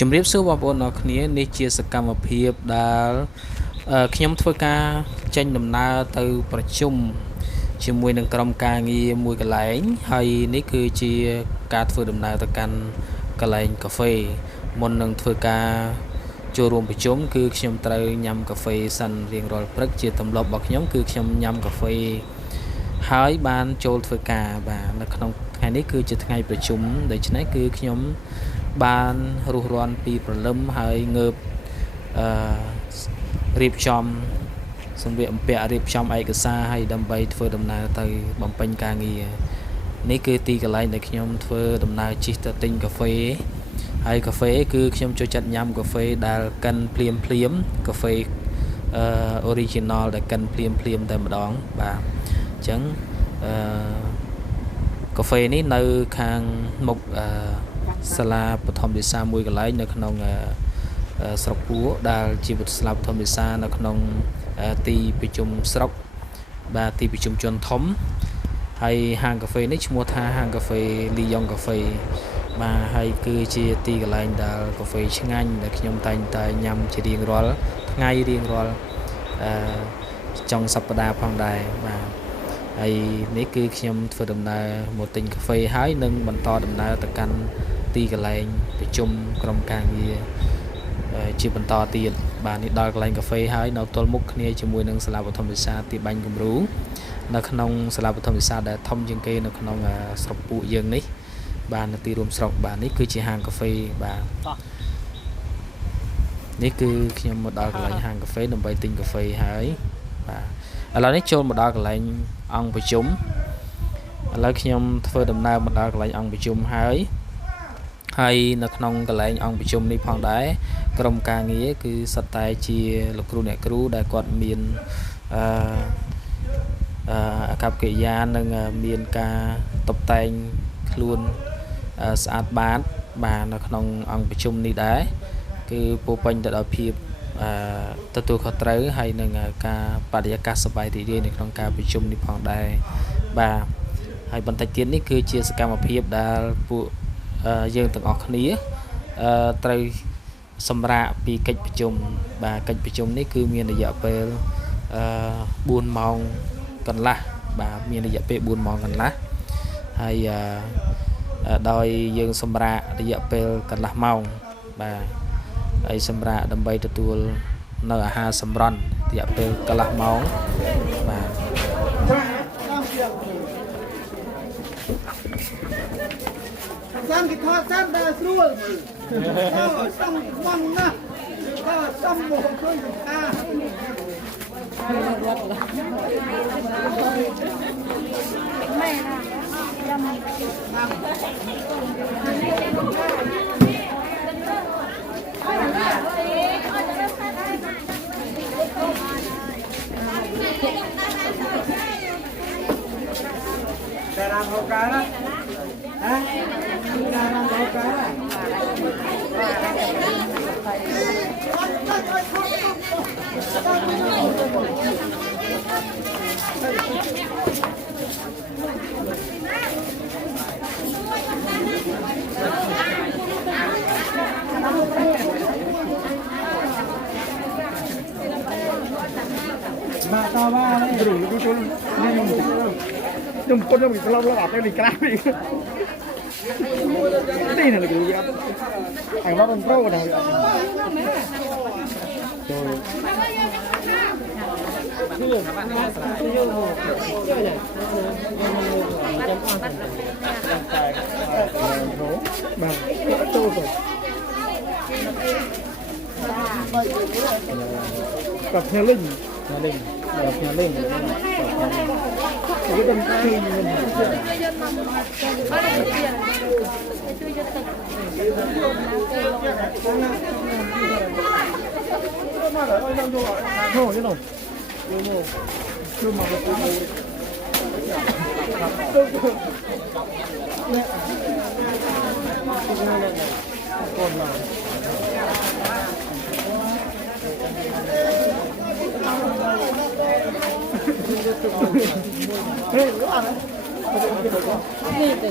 ជំរាបសួរបងប្អូនអរគ្នានេះជាសកម្មភាពដែលខ្ញុំធ្វើការចេញដំណើរទៅប្រជុំជាមួយនឹងក្រុមការងារមួយកន្លែងហើយនេះគឺជាការធ្វើដំណើរទៅកាន់កន្លែងកាហ្វេមុននឹងធ្វើការចូលរួមប្រជុំគឺខ្ញុំត្រូវញ៉ាំកាហ្វេសិនរៀងរាល់ព្រឹកជាទម្លាប់របស់ខ្ញុំគឺខ្ញុំញ៉ាំកាហ្វេហើយបានចូលធ្វើការបាទនៅក្នុងថ្ងៃនេះគឺជាថ្ងៃប្រជុំដូច្នេះគឺខ្ញុំបានរុះរាន់ពីព្រលឹមហើយងើបរៀបចំសម្ភារបំពាក់រៀបចំឯកសារហើយដើម្បីធ្វើដំណើរទៅបំពេញការងារនេះគឺទីកន្លែងដែលខ្ញុំធ្វើដំណើរជិះទៅទិញកាហ្វេហើយកាហ្វេគឺខ្ញុំចូលចិត្តញ៉ាំកាហ្វេដែលកិនភ្លាមកាហ្វេoriginal ដែលកិនភ្លាមតែម្ដងបាទអញ្ចឹងកាហ្វេនេះនៅខាងមុខសាលាបឋមវិសាមួយកន្លែងនៅក្នុងស្រុកពួរដែលជាសាលាបឋមវិសានៅក្នុងទីប្រជុំស្រុកបាទទីប្រជុំជនធំហើយហាងកាហ្វេនេះឈ្មោះថាហាងកាហ្វេលីយ៉ុងកាហ្វេបាទហើយគឺជាទីកន្លែងដែលកាហ្វេឆ្ងាញ់ដែលខ្ញុំតែងតែញ៉ាំជារៀងរាល់ថ្ងៃរៀងរាល់ចុងសប្តាហ៍ផងដែរបាទហើយនេះគឺខ្ញុំធ្វើដំណើរមកទិញកាហ្វេហើយនឹងបន្តដំណើរទៅកាន់ទីកន្លែងប្រជុំក្រុមការងារជាបន្តទៀតបាទនេះដល់កន្លែងកាហ្វេហើយនៅទល់មុខគ្នាជាមួយនឹងសាលាបឋមវិសាទីបាញ់គំរូនៅក្នុងសាលាបឋមវិសាដែលធំជាងគេនៅក្នុងស្រុកពួកយើងនេះបាទនៅទីរួមស្រុកបាទនេះគឺជាហាងកាហ្វេបាទនេះគឺខ្ញុំមកដល់កន្លែងហាងកាហ្វេដើម្បីទិញកាហ្វេហើយបាទឥឡូវនេះចូលមកដល់កន្លែងអង្គប្រជុំឥឡូវខ្ញុំធ្វើដំណើរមកដល់កន្លែងអង្គប្រជុំហើយនៅក្នុងកន្លែងអង្គប្រជុំនេះផងដែរក្រុមការងារគឺសុទ្ធតែជាលោកគ្រូអ្នកគ្រូដែលគាត់មានអកប្បកិរិយានិងមានការតុបតែងខ្លួនស្អាតបាតបាទនៅក្នុងអង្គប្រជុំនេះដែរគឺពោពេញទៅដោយភាពទទួលខុសត្រូវហើយនឹងការបរិយាកាសសប្បាយរីករាយនៅក្នុងការប្រជុំនេះផងដែរបាទហើយបន្តិចទៀតនេះគឺជាសកម្មភាពដែលពួកយើងទាំងអស់គ្នាត្រូវសម្រាកពីកិច្ចប្រជុំបាទកិច្ចប្រជុំនេះគឺមានរយៈពេល4ម៉ោងកន្លះបាទមានរយៈពេល4ម៉ោងកន្លះហើយដោយយើងសម្រាករយៈពេលកន្លះម៉ោងបាទហើយសម្រាកដើម្បីទទួលនៅអាហារសម្រន់រយៈពេលកន្លះម៉ោងបាទចាំគេថតសិនដល់ស្រួលសំខ្វងណាស់សំមកឃើញថាម៉ែណាចាំតែរ៉ាំហូកាណាហ៎តែរ៉ាំហូកាណាมาต่อมาเลยดูนี่ยุ่งคนเราเราอาบได้หรือกล้าไปนี่น่ะดูครับไอ้ว่ามันโปรนะกับเฮลิ่งแบบเฮลิ่งcái đâm khi Hey, đúng rồi. Đi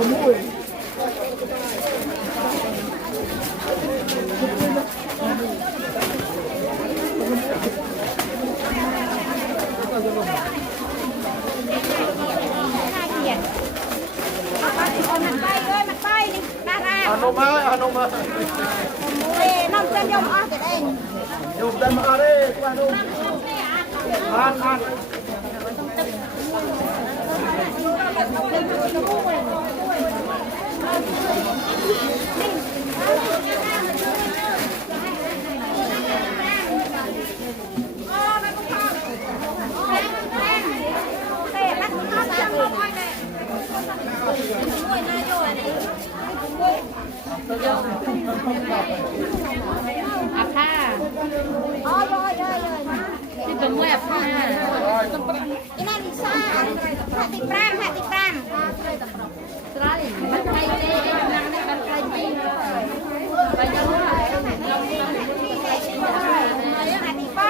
นมมาน้ำเส้นยมอ่ะเองยมเต็มอ่ะเลยกว่าดูอ่านอาค่าอ๋อเลยที่เป็นแวบค่ะอีนั่นลิซ่าแพติปรามสไลด์มันไทยเด้นางในมันไทยปีไปยังไงไป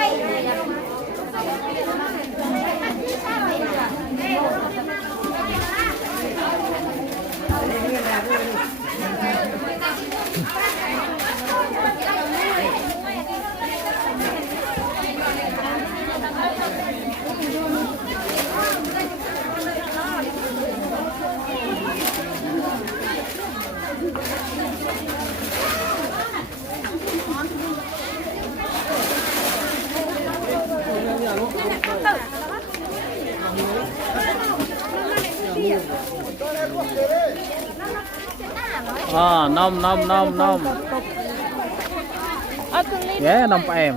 นมแย่นมแอม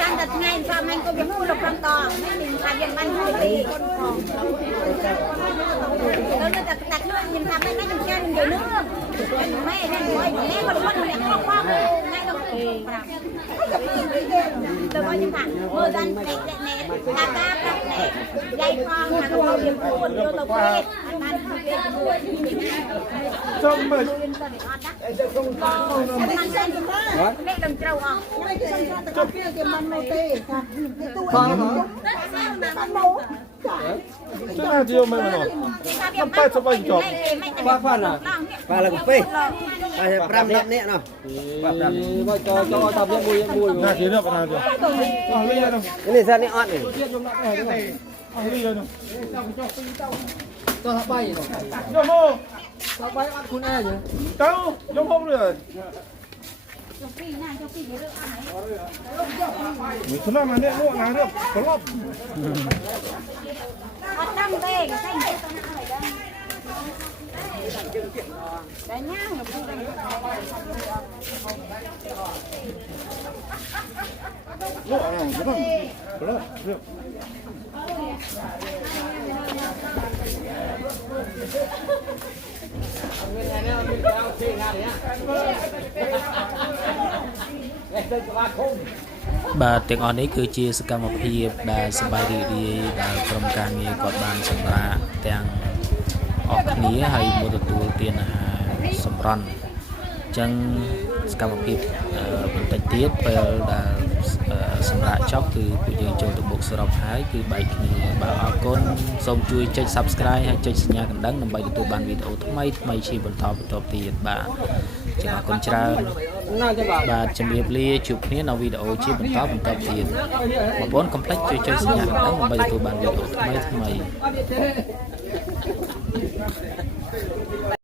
ตั้งแต่ไงทำมันก็ยังพูดลงตองไม่มีการยังมันพูดดีแล้วจะตัดเรื่องยังทำไม่ยังแค่ยังเดือดเรื่องไม่นั่นเลยแม่ก็รู้ว่าหนูอยากเข้าความแม่ต้องเองแต่ว่ายังผ่านเมื่อวันเด็กเน็ตตาตาแบบเน็ตยายฟองทางเราเรียนพูดเราเพศมันเรียนพูดชมมือมันเส้นแม่ต้องเจ้าอ่ะจบเพียงแต่มันไม่เตะค่ะฟังเหรอมันโม่这那就没了，那拜什么叫？ฟันอ่ะปลาอะไรกูเป้ปลาปรำรับเนี่ยเนาะปลาปรำว่าจอทำยังบุย那谁呢？不那就，啊，厉害了， นี่ซะนี่ออดนี่ 啊，厉害了， ตัวทับใบเนาะ 要么， ทับใบออดคุณแอ่อยู่ 等，要么不了。你从那边那我拿着不落。我当兵，在你这哪来的？在娘的不跟。落啊，不落，不落，是。បាទទាំងអស់នេះគឺជាសកម្មភាពដែលសប្បាយរីករាយដែលក្រុមការងារគាត់បានសម្រាប់ទាំងអស់គ្នាហើយមកទទួលទានអាហារសម្រន់អញ្ចឹងសកម្មភាពបន្តិចទៀតពេលដែលសម្រាប់ចប់គឺពួកយើងចូលទៅបុកសរុបហើយគឺបែកគ្នាបាទអរគុណសូមជួយចុច Subscribe ហើយចុចសញ្ញាកណ្ដឹងដើម្បីទទួលបានវីដេអូថ្មីជាបន្តទៀតបាទអញ្ចឹងអរគុណច្រើនបាទជំរាបលាជួបគ្នានៅវីដេអូជាបន្តទៀតបងប្អូនកុំភ្លេចជួយចុចសញ្ញាកណ្ដឹងដើម្បីទទួលបានវីដេអូថ្មី